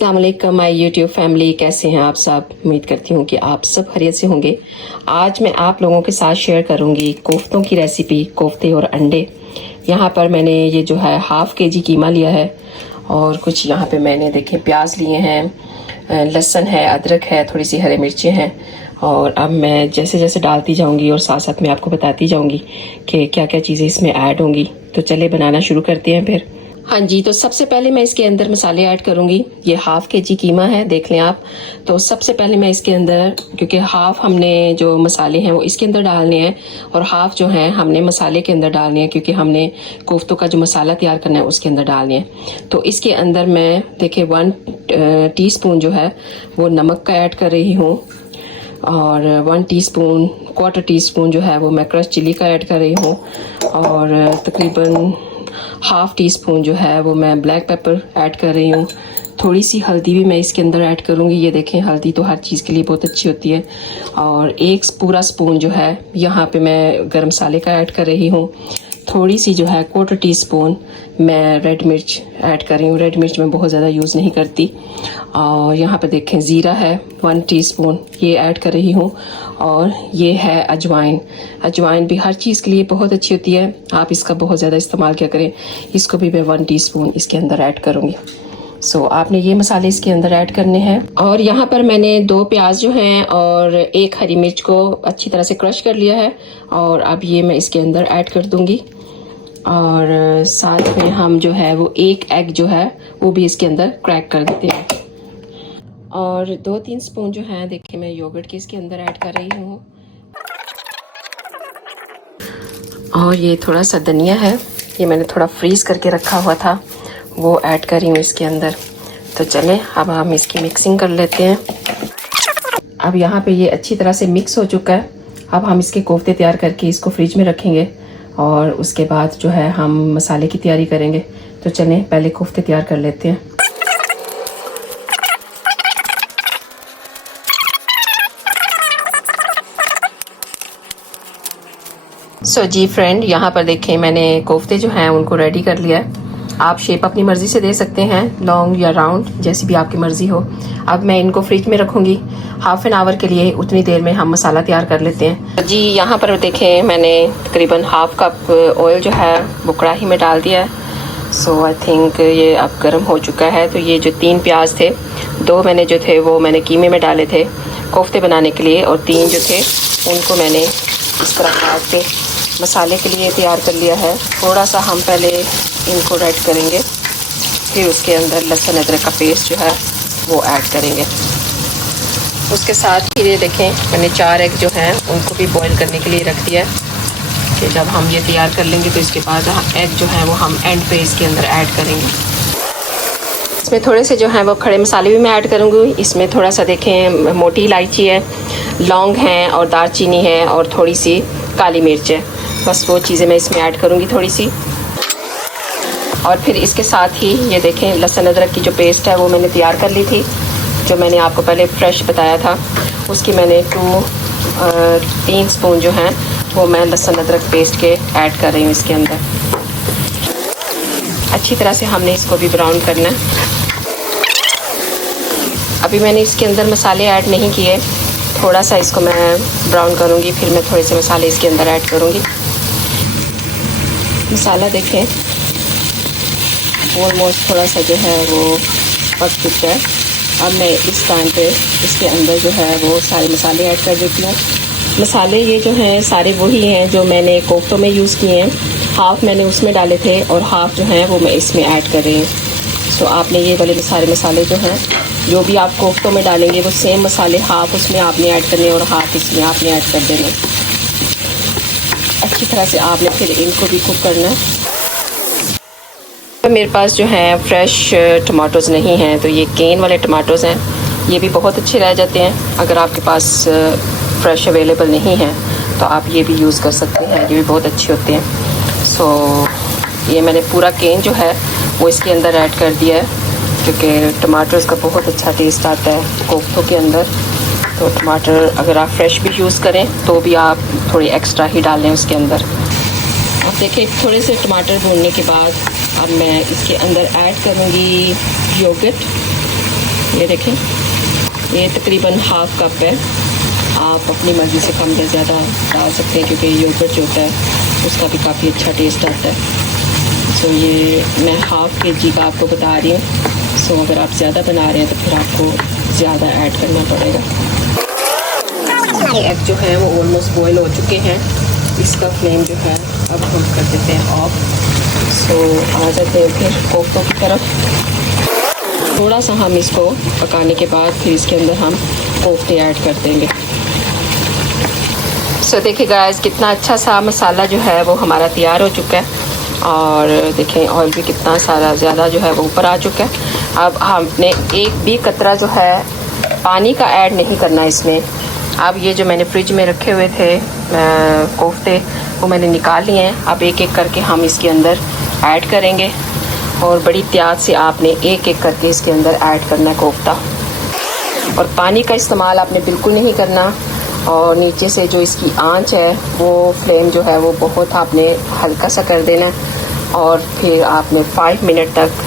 अस्सलाम वालेकुम my YouTube family, कैसे हैं आप सब। उम्मीद करती हूँ कि आप सब खैरियत से होंगे। आज मैं आप लोगों के साथ शेयर करूँगी कोफ्तों की रेसिपी, कोफ्ते और अंडे। यहाँ पर मैंने ये जो है हाफ़ केजी कीमा लिया है और कुछ यहाँ पे मैंने देखें प्याज लिए हैं, लहसुन है, अदरक है, थोड़ी सी हरी मिर्चें हैं। और अब मैं जैसे जैसे डालती जाऊँगी और साथ साथ मैं आपको बताती जाऊँगी कि क्या क्या चीज़ें इसमें ऐड होंगी। तो चले बनाना शुरू करते हैं फिर। हाँ जी, तो सबसे पहले मैं इसके अंदर मसाले ऐड करूँगी। ये हाफ़ केजी कीमा है, देख लें आप। तो सबसे पहले मैं इसके अंदर, क्योंकि हाफ़ हमने जो मसाले हैं वो इसके अंदर डालने हैं और हाफ़ जो है हमने मसाले के अंदर डालने हैं, क्योंकि हमने कोफ्तों का जो मसाला तैयार करना है उसके अंदर डालने हैं। तो इसके अंदर मैं देखिए 1 टीस्पून जो है वो नमक का ऐड कर रही हूँ और 1 टीस्पून, 1/4 टीस्पून जो है वो मैं क्रश चिली का ऐड कर रही हूँ और तकरीबन हाफ़ टी स्पून जो है वो मैं ब्लैक पेपर ऐड कर रही हूँ। थोड़ी सी हल्दी भी मैं इसके अंदर ऐड करूँगी। ये देखें, हल्दी तो हर चीज़ के लिए बहुत अच्छी होती है। और एक पूरा स्पून जो है यहाँ पे मैं गरम मसाले का ऐड कर रही हूँ। थोड़ी सी जो है 1/4 टीस्पून मैं रेड मिर्च ऐड कर रही हूँ। रेड मिर्च मैं बहुत ज़्यादा यूज़ नहीं करती। और यहाँ पे देखें ज़ीरा है 1 टीस्पून, ये ऐड कर रही हूँ। और ये है अजवाइन। अजवाइन भी हर चीज़ के लिए बहुत अच्छी होती है, आप इसका बहुत ज़्यादा इस्तेमाल क्या करें। इसको भी मैं 1 टीस्पून इसके अंदर ऐड करूँगी। आपने ये मसाले इसके अंदर ऐड करने हैं। और यहाँ पर मैंने 2 प्याज जो हैं और 1 हरी मिर्च को अच्छी तरह से क्रश कर लिया है और अब ये मैं इसके अंदर ऐड कर दूँगी। और साथ में हम जो है वो 1 एग जो है वो भी इसके अंदर क्रैक कर देते हैं। और 2-3 स्पून जो है देखिए मैं योगर्ट के इसके अंदर ऐड कर रही हूँ। और ये थोड़ा सा धनिया है, ये मैंने थोड़ा फ्रीज़ करके रखा हुआ था, वो ऐड कर रही हूँ इसके अंदर। तो चलें अब हम इसकी मिक्सिंग कर लेते हैं। अब यहाँ पे ये अच्छी तरह से मिक्स हो चुका है। अब हम इसके कोफ्ते तैयार करके इसको फ्रिज में रखेंगे और उसके बाद जो है हम मसाले की तैयारी करेंगे। तो चलें पहले कोफ्ते तैयार कर लेते हैं। जी फ्रेंड, यहाँ पर देखें मैंने कोफ्ते जो हैं उनको रेडी कर लिया है। आप शेप अपनी मर्ज़ी से दे सकते हैं, लॉन्ग या राउंड, जैसी भी आपकी मर्ज़ी हो। अब मैं इनको फ्रिज में रखूँगी हाफ़ एन आवर के लिए। उतनी देर में हम मसाला तैयार कर लेते हैं। जी यहाँ पर देखें मैंने तकरीबन हाफ़ कप ऑयल जो है वो कढ़ाई में डाल दिया है। आई थिंक ये अब गर्म हो चुका है। तो ये जो 3 प्याज थे, 2 मैंने जो थे वो मैंने कीमे में डाले थे कोफ्ते बनाने के लिए, और 3 जो थे उनको मैंने इस तरह काट के मसाले के लिए तैयार कर लिया है। थोड़ा सा हम पहले इनको रेड करेंगे, फिर उसके अंदर लहसुन अदरक का पेस्ट जो है वो ऐड करेंगे। उसके साथ ही ये देखें मैंने 4 एग जो हैं उनको भी बॉईल करने के लिए रख दिया है कि जब हम ये तैयार कर लेंगे तो इसके बाद एग जो है वो हम एंड पे इसके अंदर ऐड करेंगे। इसमें थोड़े से जो हैं वो खड़े मसाले भी मैं ऐड करूँगी। इसमें थोड़ा सा देखें मोटी इलायची है, लौंग हैं और दालचीनी है और थोड़ी सी काली मिर्च है। बस वो चीज़ें मैं इसमें ऐड करूँगी थोड़ी सी। और फिर इसके साथ ही ये देखें लहसुन अदरक की जो पेस्ट है वो मैंने तैयार कर ली थी, जो मैंने आपको पहले फ्रेश बताया था। उसकी मैंने 3 स्पून जो हैं वो मैं लहसुन अदरक पेस्ट के ऐड कर रही हूँ इसके अंदर। अच्छी तरह से हमने इसको भी ब्राउन करना है। अभी मैंने इसके अंदर मसाले ऐड नहीं किए, थोड़ा सा इसको मैं ब्राउन करूँगी, फिर मैं थोड़े से मसाले इसके अंदर ऐड करूँगी। मसाला देखें ऑलमोस्ट थोड़ा सा जो है वो पक चुका है। अब मैं इस टाइम पे इसके अंदर जो है वो सारे मसाले ऐड कर देती हूँ। मसाले ये जो हैं सारे वही हैं जो मैंने कोफ्तों में यूज़ किए हैं। हाफ़ मैंने उसमें डाले थे और हाफ़ जो हैं वो मैं इसमें ऐड कर रही हूँ। आपने ये वाले सारे मसाले जो हैं जो भी आप कोफ्तों में डालेंगे वो सेम मसाले हाफ़ उसमें आपने ऐड करने और हाफ़ इसमें आपने ऐड कर देने। अच्छी तरह से आपने फिर इनको भी कुक करना है। मेरे पास जो है फ्रेश टमाटोज़ नहीं हैं, तो ये केन वाले टमाटोज़ हैं, ये भी बहुत अच्छे रह जाते हैं। अगर आपके पास फ्रेश अवेलेबल नहीं है तो आप ये भी यूज़ कर सकते हैं, ये भी बहुत अच्छे होते हैं। ये मैंने पूरा केन जो है वो इसके अंदर ऐड कर दिया है, क्योंकि टमाटर्स का बहुत अच्छा टेस्ट आता है कोफ्तों के अंदर। तो टमाटर अगर आप फ्रेश भी यूज़ करें तो भी आप थोड़ी एक्स्ट्रा ही डाल लें उसके अंदर। अब देखिए थोड़े से टमाटर भूनने के बाद अब मैं इसके अंदर ऐड करूँगी योगर्ट। ये देखें, ये तकरीबन हाफ कप है। आप अपनी मर्ज़ी से कम या ज़्यादा डाल सकते हैं, क्योंकि योगर्ट जो होता है उसका भी काफ़ी अच्छा टेस्ट आता है। सो ये मैं हाफ केजी का आपको बता रही हूँ। सो अगर आप ज़्यादा बना रहे हैं तो फिर आपको ज़्यादा ऐड करना पड़ेगा। एग जो है वो ऑलमोस्ट बॉयल हो चुके हैं। इसका फ्लेम जो है अब हम कर देते हैं ऑफ। सो आ जाते हैं फिर कोफ्तों की तरफ। थोड़ा सा हम इसको पकाने के बाद फिर इसके अंदर हम कोफ्ते ऐड कर देंगे। सो देखिए गाइस, कितना अच्छा सा मसाला जो है वो हमारा तैयार हो चुका है। और देखें ऑयल भी कितना सारा ज़्यादा जो है वो ऊपर आ चुका है। अब हमने एक भी कतरा जो है पानी का ऐड नहीं करना इसमें। अब ये जो मैंने फ्रिज में रखे हुए थे कोफ्ते, वो मैंने निकाल लिए हैं। अब एक एक करके हम इसके अंदर ऐड करेंगे, और बड़ी एहतियात से आपने एक एक करके इसके अंदर ऐड करना है कोफ्ता। और पानी का इस्तेमाल आपने बिल्कुल नहीं करना। और नीचे से जो इसकी आंच है वो फ्लेम जो है वो बहुत आपने हल्का सा कर देना है, और फिर आपने 5 मिनट तक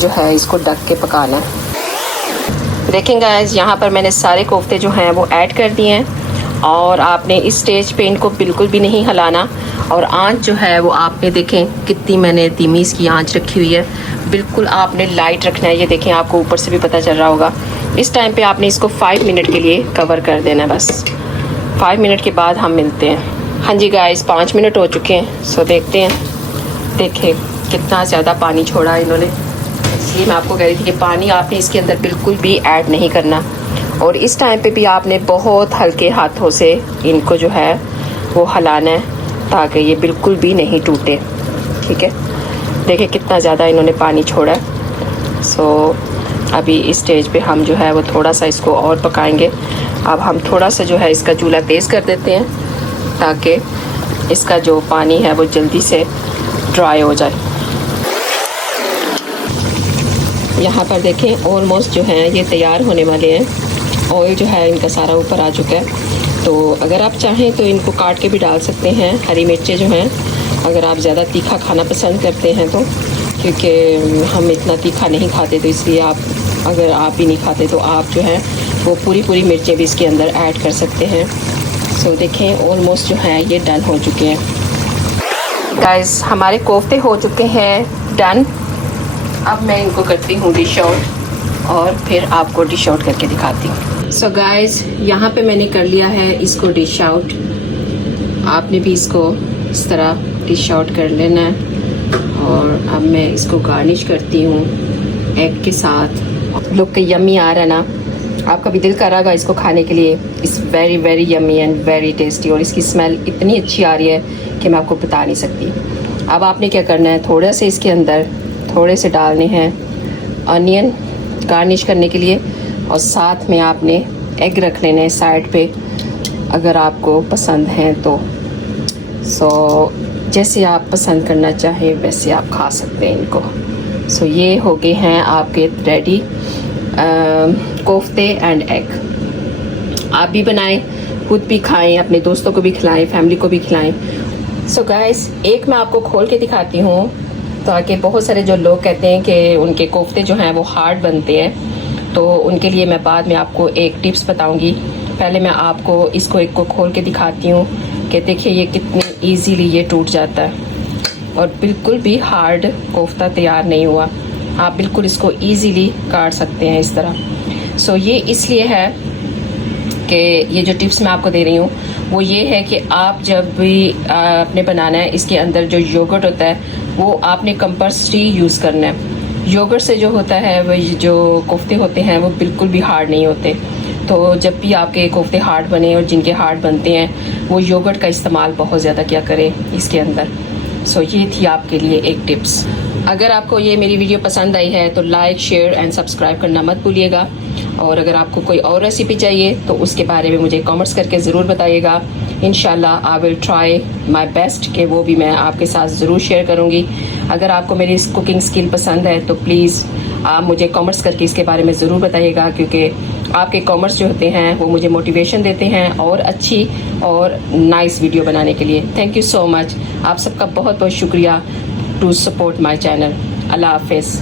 जो है इसको ढक के पकाना है। देखें गाइस, यहाँ पर मैंने सारे कोफ्ते जो हैं वो ऐड कर दिए हैं, और आपने इस स्टेज पे इनको बिल्कुल भी नहीं हिलाना। और आंच जो है वो आपने देखें कितनी मैंने धीमी इसकी आंच रखी हुई है, बिल्कुल आपने लाइट रखना है। ये देखें, आपको ऊपर से भी पता चल रहा होगा। इस टाइम पे आपने इसको 5 मिनट के लिए कवर कर देना है बस। 5 मिनट के बाद हम मिलते हैं। हाँ जी गाइस, 5 मिनट हो चुके हैं। सो देखते हैं। देखें कितना ज़्यादा पानी छोड़ा इन्होंने, इसलिए मैं आपको कह रही थी कि पानी आपने इसके अंदर बिल्कुल भी ऐड नहीं करना। और इस टाइम पे भी आपने बहुत हल्के हाथों से इनको जो है वो हिलाना है, ताकि ये बिल्कुल भी नहीं टूटे। ठीक है, देखिए कितना ज़्यादा इन्होंने पानी छोड़ा है। सो अभी इस स्टेज पे हम जो है वो थोड़ा सा इसको और पकाएंगे। अब हम थोड़ा सा जो है इसका चूल्हा तेज़ कर देते हैं, ताकि इसका जो पानी है वो जल्दी से ड्राई हो जाए। यहाँ पर देखें ऑलमोस्ट जो है ये तैयार होने वाले हैं। ऑयल जो है इनका सारा ऊपर आ चुका है। तो अगर आप चाहें तो इनको काट के भी डाल सकते हैं। हरी मिर्चें जो हैं, अगर आप ज़्यादा तीखा खाना पसंद करते हैं तो, क्योंकि हम इतना तीखा नहीं खाते, तो इसलिए अगर आप भी नहीं खाते तो आप जो है वो पूरी मिर्चें भी इसके अंदर ऐड कर सकते हैं। सो देखें ऑलमोस्ट जो है ये डन हो चुके हैं। गाइस, हमारे कोफ्ते हो चुके हैं डन। अब मैं इनको करती हूँ डिश आउट, और फिर आपको डिश आउट करके दिखाती हूँ। सो गाइस, यहाँ पे मैंने कर लिया है इसको डिश आउट। आपने भी इसको इस तरह डिश आउट कर लेना है। और अब मैं इसको गार्निश करती हूँ एग के साथ। लुक यम्मी आ रहा है ना, आपका भी दिल कर रहा होगा इसको खाने के लिए। It's very very yummy and very tasty. और इसकी स्मेल इतनी अच्छी आ रही है कि मैं आपको बता नहीं सकती। अब आपने क्या करना है, थोड़ा से इसके अंदर थोड़े से डालने हैं अनियन गार्निश करने के लिए, और साथ में आपने एग रख लेने हैं साइड पे, अगर आपको पसंद हैं तो। सो जैसे आप पसंद करना चाहें वैसे आप खा सकते हैं इनको। सो ये हो गए हैं आपके रेडी कोफ्ते एंड एग। आप भी बनाएं, खुद भी खाएं, अपने दोस्तों को भी खिलाएं, फैमिली को भी खिलाएं। सो गाइस, एक मैं आपको खोल के दिखाती हूँ, ताकि बहुत सारे जो लोग कहते हैं कि उनके कोफ्ते जो हैं वो हार्ड बनते हैं, तो उनके लिए मैं बाद में आपको एक टिप्स बताऊंगी। पहले मैं आपको इसको एक को खोल के दिखाती हूँ कि देखिए ये कितनी इजीली ये टूट जाता है, और बिल्कुल भी हार्ड कोफ्ता तैयार नहीं हुआ। आप बिल्कुल इसको इजीली काट सकते हैं इस तरह। सो ये इसलिए है कि ये जो टिप्स मैं आपको दे रही हूँ वो ये है कि आप जब भी आपने बनाना है, इसके अंदर जो योगर्ट होता है वो आपने कंपल्सरी यूज़ करना है। योगर्ट से जो होता है वो जो कोफ्ते होते हैं वो बिल्कुल भी हार्ड नहीं होते। तो जब भी आपके कोफ्ते हार्ड बने, और जिनके हार्ड बनते हैं, वो योगर्ट का इस्तेमाल बहुत ज़्यादा किया करें इसके अंदर। सो ये थी आपके लिए एक टिप्स। अगर आपको ये मेरी वीडियो पसंद आई है तो लाइक, शेयर एंड सब्सक्राइब करना मत भूलिएगा। और अगर आपको कोई और रेसिपी चाहिए तो उसके बारे में मुझे कमेंट्स करके ज़रूर बताइएगा। इंशाल्लाह I will try my best कि वो भी मैं आपके साथ ज़रूर शेयर करूँगी। अगर आपको मेरी कुकिंग स्किल पसंद है तो प्लीज़ आप मुझे कमेंट्स करके इसके बारे में ज़रूर बताइएगा, क्योंकि आपके कमेंट्स जो होते हैं वो मुझे मोटिवेशन देते हैं और अच्छी और नाइस वीडियो बनाने के लिए। Thank you so much. आप सबका बहुत बहुत शुक्रिया टू सपोर्ट माई चैनल। अल्लाह हाफिज़।